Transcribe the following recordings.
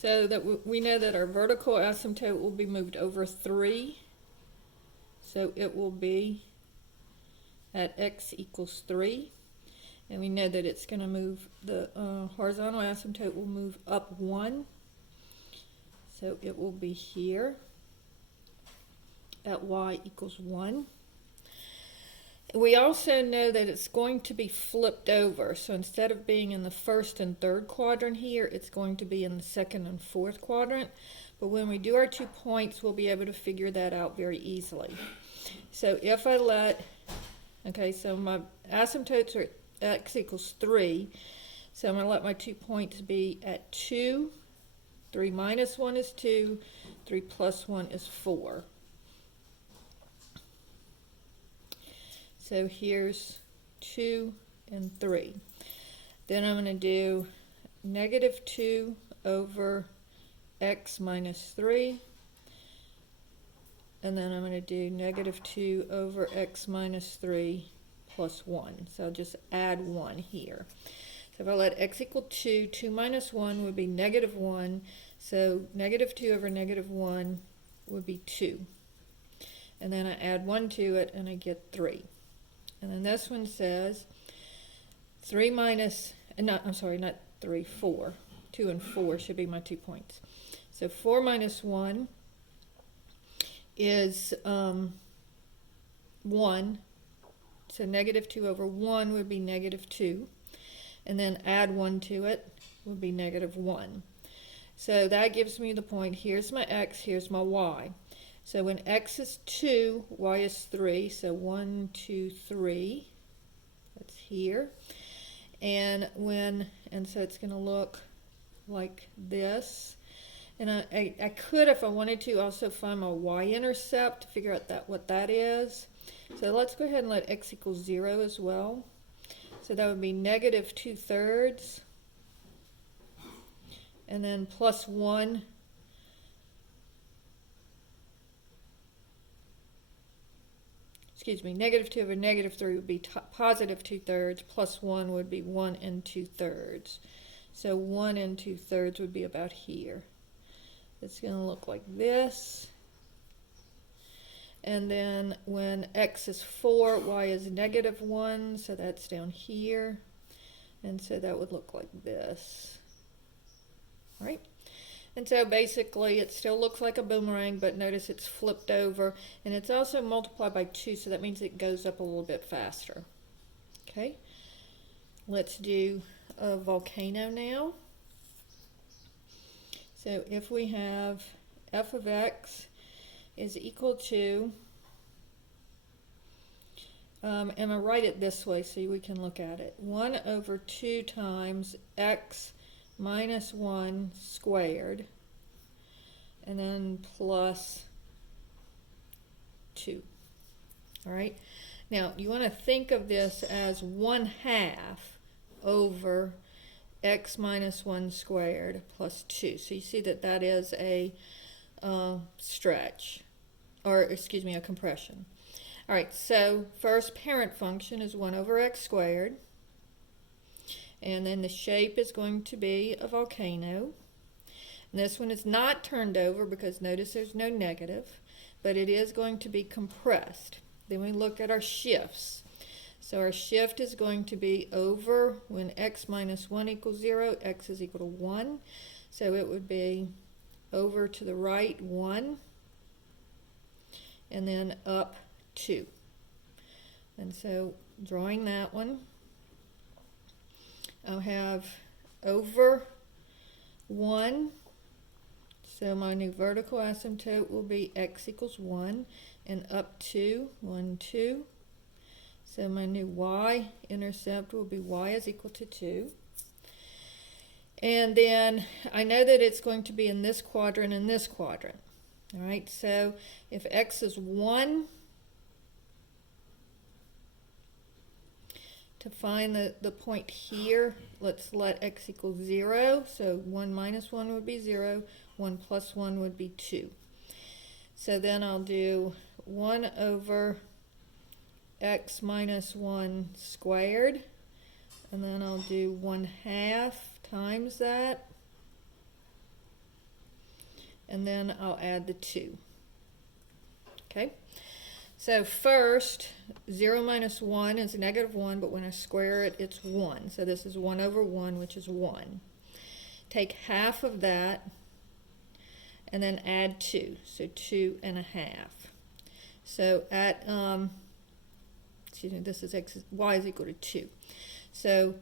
So that we know that our vertical asymptote will be moved over 3. So it will be at x equals 3. And we know that it's going to move, the horizontal asymptote will move up 1. So it will be here at y equals 1. We also know that it's going to be flipped over. So instead of being in the first and third quadrant here, it's going to be in the second and fourth quadrant. But when we do our 2 points, we'll be able to figure that out very easily. So if I let, okay, so my asymptotes are at x equals 3. So I'm going to let my 2 points be at 2. 3 minus 1 is 2. 3 plus 1 is 4. So here's 2 and 3. Then I'm going to do negative 2 over x minus 3. And then I'm going to do negative 2 over x minus 3 plus 1. So I'll just add 1 here. So if I let x equal 2, 2 minus 1 would be negative 1. So negative 2 over negative 1 would be 2. And then I add 1 to it and I get 3. And then this one says 3 minus, I'm sorry, not 3, 4. 2 and 4 should be my 2 points. So 4 minus 1 is 1. So negative 2 over 1 would be negative 2. And then add 1 to it would be negative 1. So that gives me the point. Here's my x, here's my y. So when x is 2, y is 3. So 1, 2, 3. That's here. And so it's going to look like this. And I could, if I wanted to, also find my y-intercept to figure out what that is. So let's go ahead and let x equal 0 as well. So that would be negative 2/3. And then plus 1. Excuse me, negative 2 over negative 3 would be positive 2/3. Plus 1 would be 1 2/3. So 1 2/3 would be about here. It's going to look like this. And then when x is 4, y is negative 1, so that's down here. And so that would look like this. All right? And so basically it still looks like a boomerang, but notice it's flipped over. And it's also multiplied by 2, so that means it goes up a little bit faster. Okay? Let's do a volcano now. So if we have f of x is equal to, and I write it this way so we can look at it, 1 over 2 times x minus 1 squared, and then plus 2. All right? Now, you want to think of this as 1/2 over x minus 1 squared plus 2. So you see that that is a stretch, or excuse me, a compression. All right, so first parent function is 1 over x squared. And then the shape is going to be a volcano. And this one is not turned over because notice there's no negative, but it is going to be compressed. Then we look at our shifts. So our shift is going to be over when x minus 1 equals 0, x is equal to 1. So it would be over to the right 1, and then up 2. And so drawing that one, I'll have over 1. So my new vertical asymptote will be x equals 1, and up 2, 1, 2. So my new y-intercept will be y is equal to 2. And then I know that it's going to be in this quadrant and this quadrant. All right, so if x is 1, to find the point here, let's let x equal 0. So 1 minus 1 would be 0. 1 plus 1 would be 2. So then I'll do 1 over x minus 1 squared. And then I'll do 1/2 times that. and then I'll add the 2. Okay, so first, 0 minus 1 is negative 1, but when I square it, it's 1. So this is 1 over 1, which is 1. Take half of that, and then add 2, so 2.5. So at, excuse me, this is y is equal to 2. So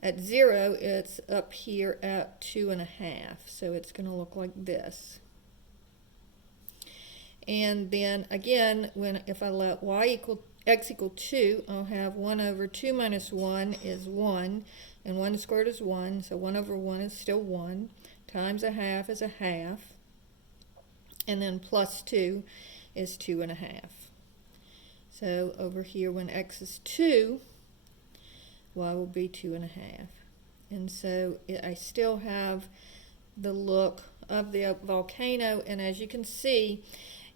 at 0, it's up here at 2.5, so it's going to look like this. And then again, if I let x equal 2, I'll have 1 over 2 minus 1 is 1, and 1 squared is 1, so 1 over 1 is still 1, times a half is a half, and then plus 2 is 2.5. So over here, when x is 2, y will be 2.5. And so I still have the look of the volcano, and as you can see,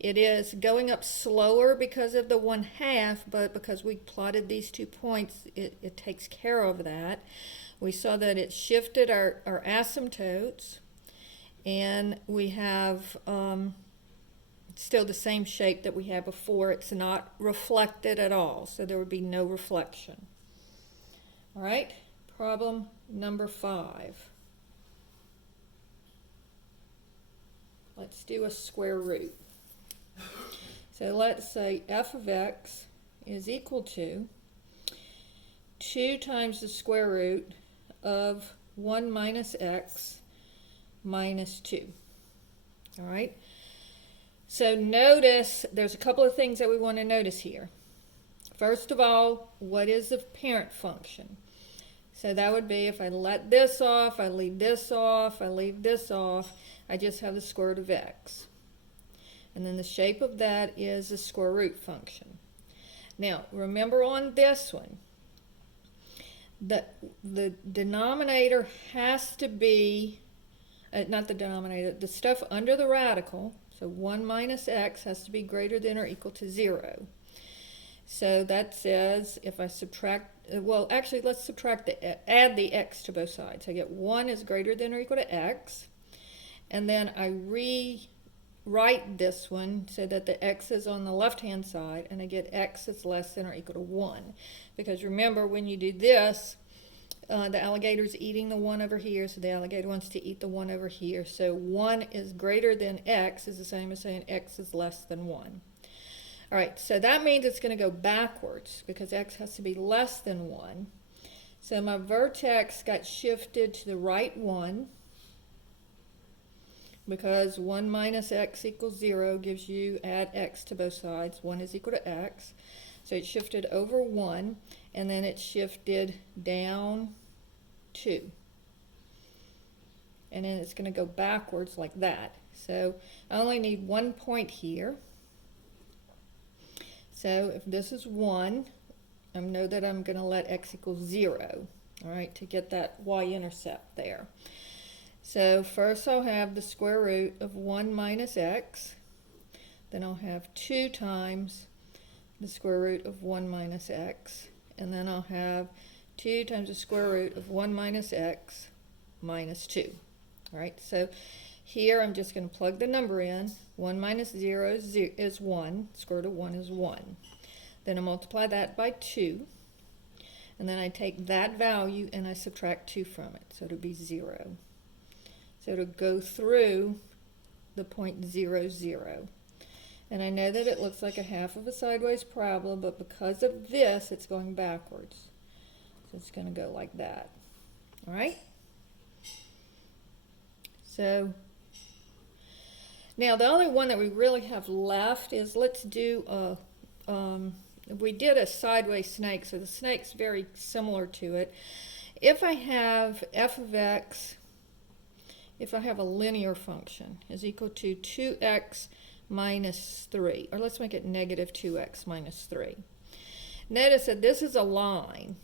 it is going up slower because of the 1/2, but because we plotted these 2 points, it takes care of that. We saw that it shifted our asymptotes, and we have still the same shape that we had before. It's not reflected at all, so there would be no reflection. All right, problem number 5. Let's do a square root. So let's say f of x is equal to 2 times the square root of 1 minus x minus 2. All right. So notice there's a couple of things that we want to notice here. First of all, what is the parent function? So that would be if I let this off, I leave this off, I leave this off, I just have the square root of x. And then the shape of that is the square root function. Now, remember on this one, that the denominator has to be, not the denominator, the stuff under the radical, so 1 minus x has to be greater than or equal to 0. So that says if I subtract, well, actually, let's subtract add the x to both sides. I get 1 is greater than or equal to x, and then I rewrite this one so that the x is on the left-hand side, and I get x is less than or equal to 1. Because remember, when you do this, the alligator's eating the 1 over here, so the alligator wants to eat the 1 over here. So 1 is greater than x is the same as saying x is less than 1. All right, so that means it's going to go backwards because x has to be less than 1. So my vertex got shifted to the right 1 because 1 minus x equals 0 gives you add x to both sides. 1 is equal to x. So it shifted over 1, and then it shifted down 2. And then it's going to go backwards like that. So I only need 1 point here. So if this is 1, I know that I'm going to let x equal 0, all right, to get that y-intercept there. So first I'll have the square root of 1 minus x. Then I'll have 2 times the square root of 1 minus x. And then I'll have 2 times the square root of 1 minus x minus 2. All right, so here I'm just going to plug the number in. 1 minus 0 is 1. Square root of 1 is 1. Then I multiply that by 2. And then I take that value and I subtract 2 from it. So it'll be 0. So it'll go through the point 0, 0. And I know that it looks like a half of a sideways parabola, but because of this, it's going backwards. So it's going to go like that. All right? So now the only one that we really have left is let's do we did a sideways snake, so the snake's very similar to it. If I have f of x, if I have a linear function, is equal to 2x minus 3, or let's make it negative 2x minus 3. Notice that this is a line,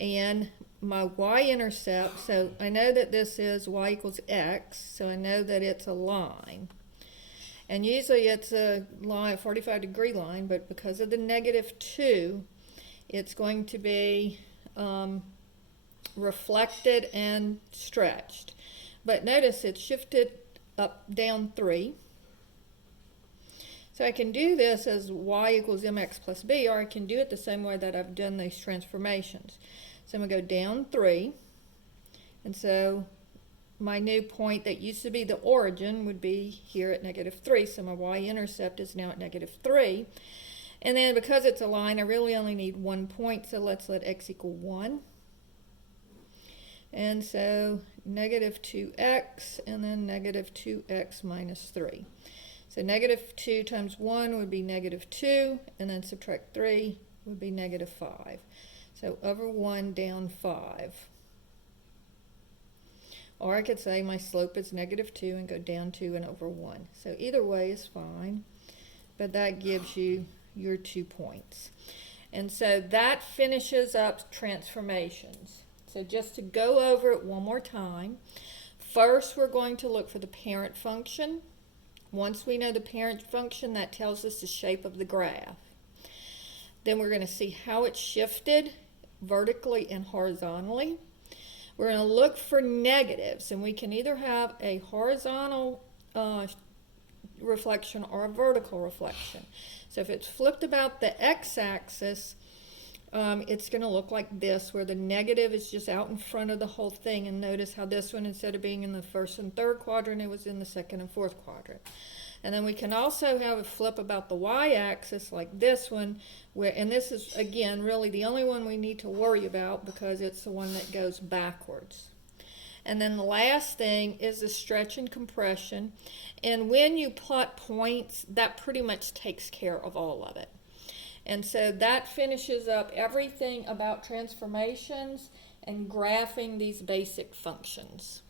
and my y-intercept, so I know that this is y equals x, so I know that it's a line. And usually it's a line, 45-degree line, but because of the negative 2, it's going to be reflected and stretched. But notice it shifted down 3. So I can do this as y equals mx plus b, or I can do it the same way that I've done these transformations. So I'm going to go down 3, and so my new point that used to be the origin would be here at -3, so my y-intercept is now at -3. And then because it's a line, I really only need 1 point, so let's let x equal 1. And so -2x, and then -2x minus 3. So -2 times 1 would be -2, and then subtract 3 would be -5. So over 1 down 5. Or I could say my slope is -2 and go down 2 and over 1. So either way is fine, but that gives you your 2 points. And so that finishes up transformations. So just to go over it one more time, first we're going to look for the parent function. Once we know the parent function, that tells us the shape of the graph. Then we're going to see how it's shifted vertically and horizontally. We're going to look for negatives, and we can either have a horizontal reflection or a vertical reflection. So if it's flipped about the x-axis, it's going to look like this, where the negative is just out in front of the whole thing. And notice how this one, instead of being in the first and third quadrant, it was in the second and fourth quadrant. And then we can also have a flip about the y-axis like this one, where, and this is, again, really the only one we need to worry about because it's the one that goes backwards. And then the last thing is the stretch and compression. And when you plot points, that pretty much takes care of all of it. And so that finishes up everything about transformations and graphing these basic functions.